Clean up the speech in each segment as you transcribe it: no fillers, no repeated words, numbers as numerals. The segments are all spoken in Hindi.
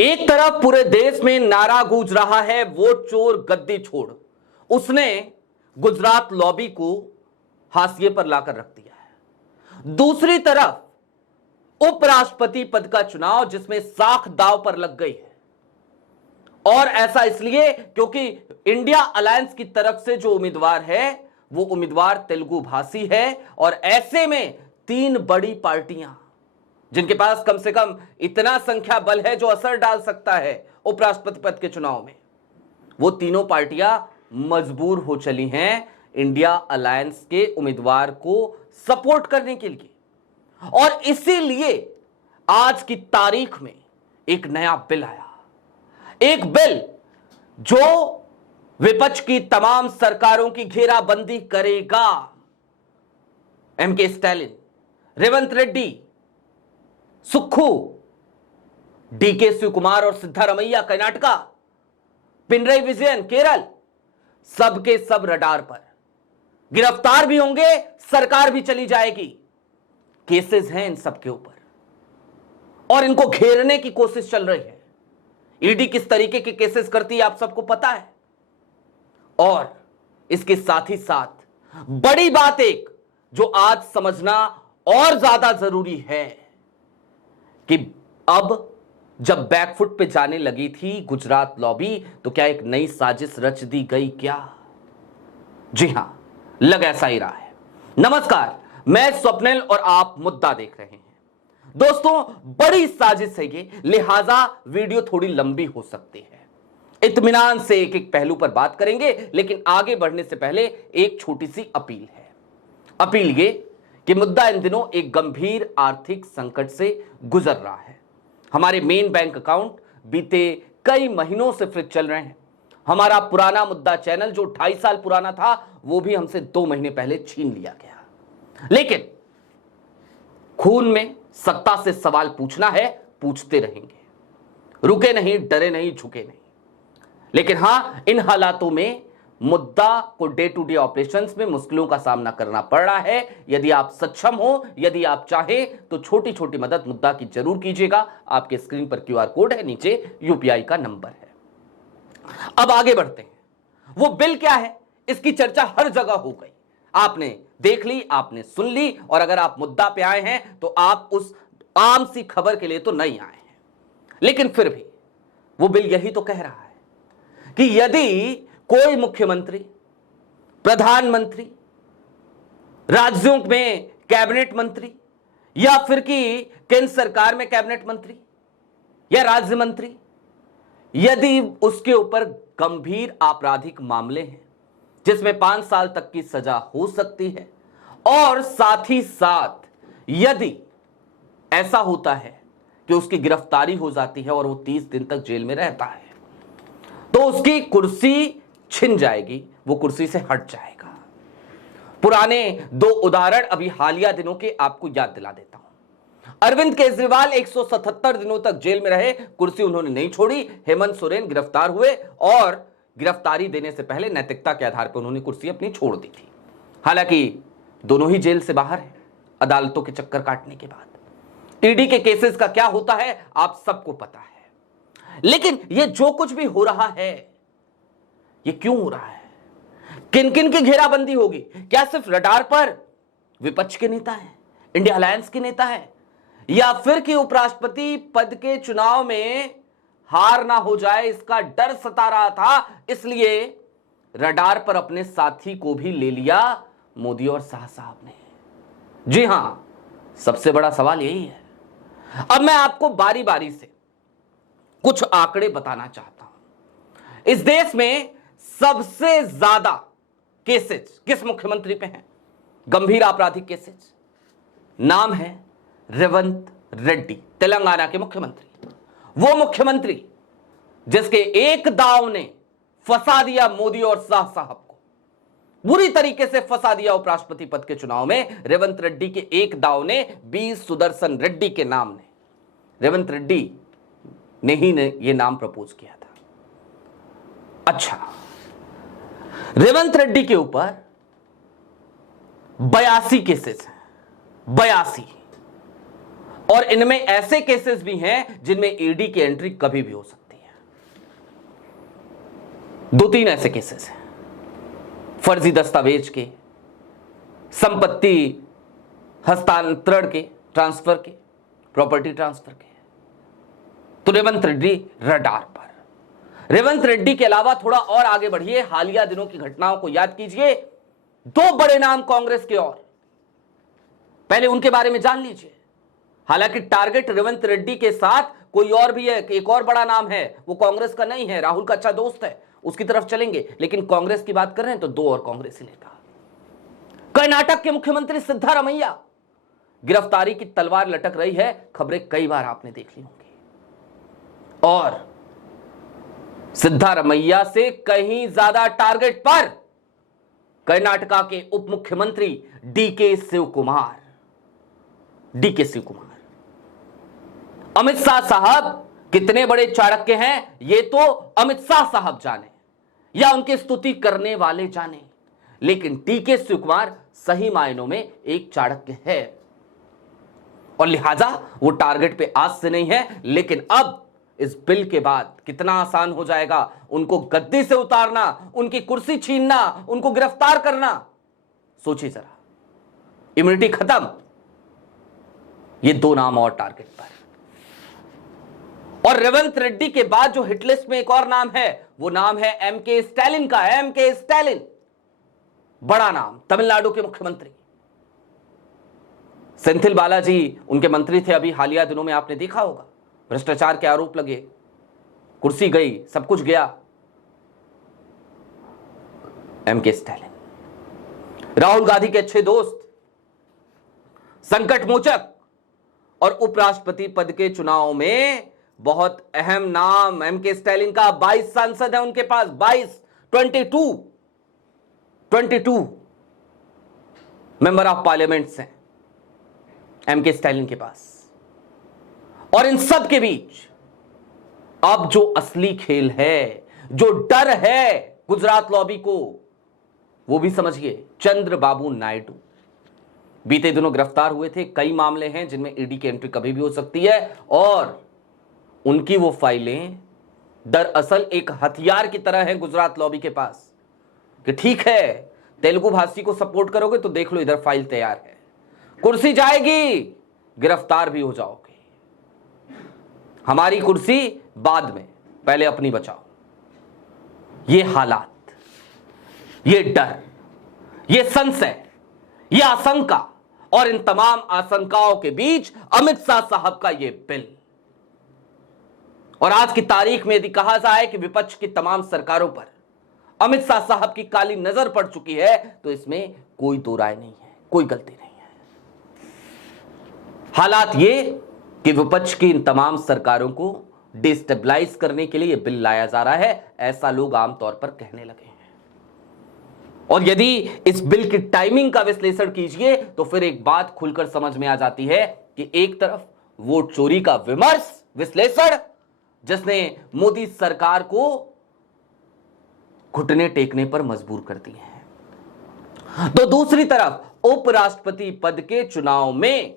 एक तरफ पूरे देश में नारा गूंज रहा है वोट चोर गद्दी छोड़, उसने गुजरात लॉबी को हाशिए पर लाकर रख दिया है। दूसरी तरफ उपराष्ट्रपति पद का चुनाव जिसमें साख दांव पर लग गई है, और ऐसा इसलिए क्योंकि इंडिया अलायंस की तरफ से जो उम्मीदवार है वो उम्मीदवार तेलुगु भाषी है, और ऐसे में तीन बड़ी पार्टियां जिनके पास कम से कम इतना संख्या बल है जो असर डाल सकता है उपराष्ट्रपति पद के चुनाव में, वो तीनों पार्टियां मजबूर हो चली हैं इंडिया अलायंस के उम्मीदवार को सपोर्ट करने के लिए। और इसीलिए आज की तारीख में एक नया बिल आया, एक बिल जो विपक्ष की तमाम सरकारों की घेराबंदी करेगा। एमके स्टालिन, रेवंत रेड्डी, सुक्खू, डीके शिवकुमार और सिद्धारमैया कर्नाटका, पिनरई विजयन केरल, सबके सब रडार पर, गिरफ्तार भी होंगे, सरकार भी चली जाएगी। केसेस हैं इन सबके ऊपर और इनको घेरने की कोशिश चल रही है। ईडी किस तरीके के केसेस करती है आप सबको पता है। और इसके साथ ही साथ बड़ी बात एक जो आज समझना और ज्यादा जरूरी है कि अब जब बैकफुट पे जाने लगी थी गुजरात लॉबी, तो क्या एक नई साजिश रच दी गई क्या? जी हां, लग ऐसा ही रहा है। नमस्कार, मैं स्वप्निल और आप मुद्दा देख रहे हैं। दोस्तों, बड़ी साजिश है ये, लिहाजा वीडियो थोड़ी लंबी हो सकती है। इत्मीनान से एक एक पहलू पर बात करेंगे, लेकिन आगे बढ़ने से पहले एक छोटी सी अपील है। अपील ये कि मुद्दा इन दिनों एक गंभीर आर्थिक संकट से गुजर रहा है। हमारे मेन बैंक अकाउंट बीते कई महीनों से फ्रीज चल रहे हैं। हमारा पुराना मुद्दा चैनल जो 2.5 साल पुराना था वो भी हमसे 2 महीने पहले छीन लिया गया। लेकिन खून में सत्ता से सवाल पूछना है, पूछते रहेंगे, रुके नहीं, डरे नहीं, झुके नहीं। लेकिन हां, इन हालातों में मुद्दा को डे टू डे ऑपरेशंस में मुश्किलों का सामना करना पड़ रहा है। यदि आप सक्षम हो, यदि आप चाहें तो छोटी छोटी मदद मुद्दा की जरूर कीजिएगा। आपके स्क्रीन पर क्यूआर कोड है, नीचे यूपीआई का नंबर है। अब आगे बढ़ते हैं। वो बिल क्या है, इसकी चर्चा हर जगह हो गई, आपने देख ली, आपने सुन ली। और अगर आप मुद्दा पे आए हैं तो आप उस आम सी खबर के लिए तो नहीं आए हैं, लेकिन फिर भी वो बिल यही तो कह रहा है कि यदि कोई मुख्यमंत्री, प्रधानमंत्री, राज्यों में कैबिनेट मंत्री या फिर कि केंद्र सरकार में कैबिनेट मंत्री या राज्य मंत्री, यदि उसके ऊपर गंभीर आपराधिक मामले हैं जिसमें 5 साल तक की सजा हो सकती है, और साथ ही साथ यदि ऐसा होता है कि उसकी गिरफ्तारी हो जाती है और वो 30 दिन तक जेल में रहता है, तो उसकी कुर्सी छिन जाएगी, वो कुर्सी से हट जाएगा। पुराने 2 उदाहरण अभी हालिया दिनों के आपको याद दिला देता हूं। अरविंद केजरीवाल 177 दिनों तक जेल में रहे, कुर्सी उन्होंने नहीं छोड़ी। हेमंत सोरेन गिरफ्तार हुए और गिरफ्तारी देने से पहले नैतिकता के आधार पर उन्होंने कुर्सी अपनी छोड़ दी थी। हालांकि दोनों ही जेल से बाहर हैं अदालतों के चक्कर काटने के बाद। ईडी के केसेस का क्या होता है आप सबको पता है। लेकिन यह जो कुछ भी हो रहा है, ये क्यों हो रहा है? किन किन की घेराबंदी होगी? क्या सिर्फ रडार पर विपक्ष के नेता हैं, इंडिया अलायंस के नेता हैं, या फिर कि उपराष्ट्रपति पद के चुनाव में हार ना हो जाए इसका डर सता रहा था, इसलिए रडार पर अपने साथी को भी ले लिया मोदी और शाह साहब ने? जी हां, सबसे बड़ा सवाल यही है। अब मैं आपको बारी बारी से कुछ आंकड़े बताना चाहता हूं। इस देश में सबसे ज्यादा केसेस किस मुख्यमंत्री पे हैं? गंभीर आपराधिक केसेस। नाम है रेवंत रेड्डी, तेलंगाना के मुख्यमंत्री। वो मुख्यमंत्री जिसके एक दाव ने फंसा दिया मोदी और शाह साहब को, बुरी तरीके से फंसा दिया उपराष्ट्रपति पद के चुनाव में। रेवंत रेड्डी के एक दाव ने बी सुदर्शन रेड्डी के नाम ने, रेवंत रेड्डी ने ही यह नाम प्रपोज किया था। अच्छा, रेवंत रेड्डी के ऊपर 82 केसेस हैं, 82, और इनमें ऐसे केसेस भी हैं जिनमें ईडी की एंट्री कभी भी हो सकती है। 2-3 ऐसे केसेस हैं, फर्जी दस्तावेज के, संपत्ति हस्तांतरण के, ट्रांसफर के, प्रॉपर्टी ट्रांसफर के। तो रेवंत रेड्डी रडार पर। रेवंत रेड्डी के अलावा थोड़ा और आगे बढ़िए, हालिया दिनों की घटनाओं को याद कीजिए। 2 बड़े नाम कांग्रेस के और पहले उनके बारे में जान लीजिए। हालांकि टारगेट रेवंत रेड्डी के साथ कोई और भी है, एक और बड़ा नाम है, वो कांग्रेस का नहीं है, राहुल का अच्छा दोस्त है, उसकी तरफ चलेंगे। लेकिन कांग्रेस की बात कर रहे हैं तो 2 और कांग्रेसी नेता। कर्नाटक के मुख्यमंत्री सिद्धारमैया, गिरफ्तारी की तलवार लटक रही है, खबरें कई बार आपने देख ली होंगी। और सिद्धारमैया से कहीं ज्यादा टारगेट पर कर्नाटका के उप मुख्यमंत्री डीके शिवकुमार। अमित शाह साहब कितने बड़े चाणक्य हैं, ये तो अमित शाह साहब जाने या उनकी स्तुति करने वाले जाने, लेकिन डीके शिवकुमार सही मायनों में एक चाणक्य है और लिहाजा वो टारगेट पे आज से नहीं है। लेकिन अब इस बिल के बाद कितना आसान हो जाएगा उनको गद्दी से उतारना, उनकी कुर्सी छीनना, उनको गिरफ्तार करना। सोचिए जरा, इम्यूनिटी खत्म, ये 2 नाम और टारगेट पर। और रेवंत रेड्डी के बाद जो हिटलिस्ट में एक और नाम है, वो नाम है एमके स्टैलिन का। एमके स्टैलिन, बड़ा नाम, तमिलनाडु के मुख्यमंत्री। सेंथिल बालाजी उनके मंत्री थे, अभी हालिया दिनों में आपने देखा होगा, भ्रष्टाचार के आरोप लगे, कुर्सी गई, सब कुछ गया। एमके स्टैलिन, राहुल गांधी के अच्छे दोस्त, संकट मोचक और उपराष्ट्रपति पद के चुनाव में बहुत अहम नाम एमके स्टैलिन का। 22 सांसद है उनके पास, 22 मेंबर ऑफ पार्लियामेंट्स हैं एमके स्टैलिन के पास। और इन सब के बीच अब जो असली खेल है, जो डर है गुजरात लॉबी को, वो भी समझिए। चंद्रबाबू नायडू बीते दिनों गिरफ्तार हुए थे। कई मामले हैं जिनमें ईडी की एंट्री कभी भी हो सकती है और उनकी वो फाइलें दरअसल एक हथियार की तरह हैं गुजरात लॉबी के पास कि ठीक है, तेलुगु भाषी को सपोर्ट करोगे तो देख लो, इधर फाइल तैयार है, कुर्सी जाएगी, गिरफ्तार भी हो जाओगे। हमारी कुर्सी बाद में, पहले अपनी बचाओ। ये हालात, ये डर, ये संशय, ये आशंका और इन तमाम आशंकाओं के बीच अमित शाह साहब का ये बिल। और आज की तारीख में यदि कहा जाए कि विपक्ष की तमाम सरकारों पर अमित शाह साहब की काली नजर पड़ चुकी है, तो इसमें कोई दो राय नहीं है, कोई गलती नहीं है। हालात ये कि विपक्ष की इन तमाम सरकारों को डिस्टेबलाइज करने के लिए यह बिल लाया जा रहा है, ऐसा लोग आमतौर पर कहने लगे हैं। और यदि इस बिल की टाइमिंग का विश्लेषण कीजिए तो फिर एक बात खुलकर समझ में आ जाती है कि एक तरफ वोट चोरी का विमर्श, विश्लेषण, जिसने मोदी सरकार को घुटने टेकने पर मजबूर कर दिए हैं, तो दूसरी तरफ उपराष्ट्रपति पद के चुनाव में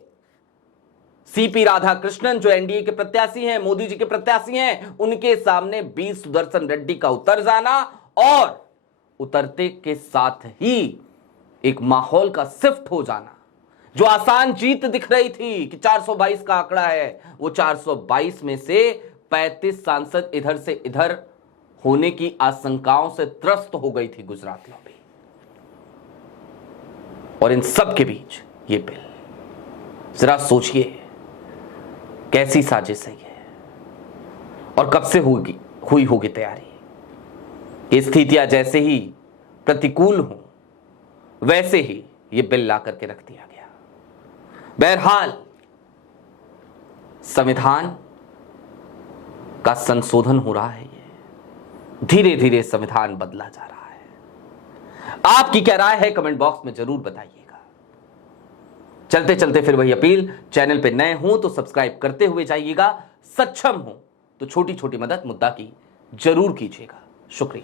सीपी राधाकृष्णन जो एनडीए के प्रत्याशी हैं, मोदी जी के प्रत्याशी हैं, उनके सामने बी सुदर्शन रेड्डी का उतर जाना और उतरते के साथ ही एक माहौल का शिफ्ट हो जाना। जो आसान जीत दिख रही थी कि 422 का आंकड़ा है, वो 422 में से 35 सांसद इधर से इधर होने की आशंकाओं से त्रस्त हो गई थी गुजरात लॉबी। और इन सब के बीच ये बिल, जरा सोचिए कैसी साजिश है ये और कब से हुई होगी तैयारी। ये स्थितियां जैसे ही प्रतिकूल हो वैसे ही ये बिल ला करके रख दिया गया। बहरहाल संविधान का संशोधन हो रहा है, ये धीरे धीरे संविधान बदला जा रहा है। आपकी क्या राय है कमेंट बॉक्स में जरूर बताइएगा। चलते चलते फिर वही अपील, चैनल पे नए हो तो सब्सक्राइब करते हुए जाइएगा, सक्षम हो तो छोटी छोटी मदद मुद्दा की जरूर कीजिएगा। शुक्रिया।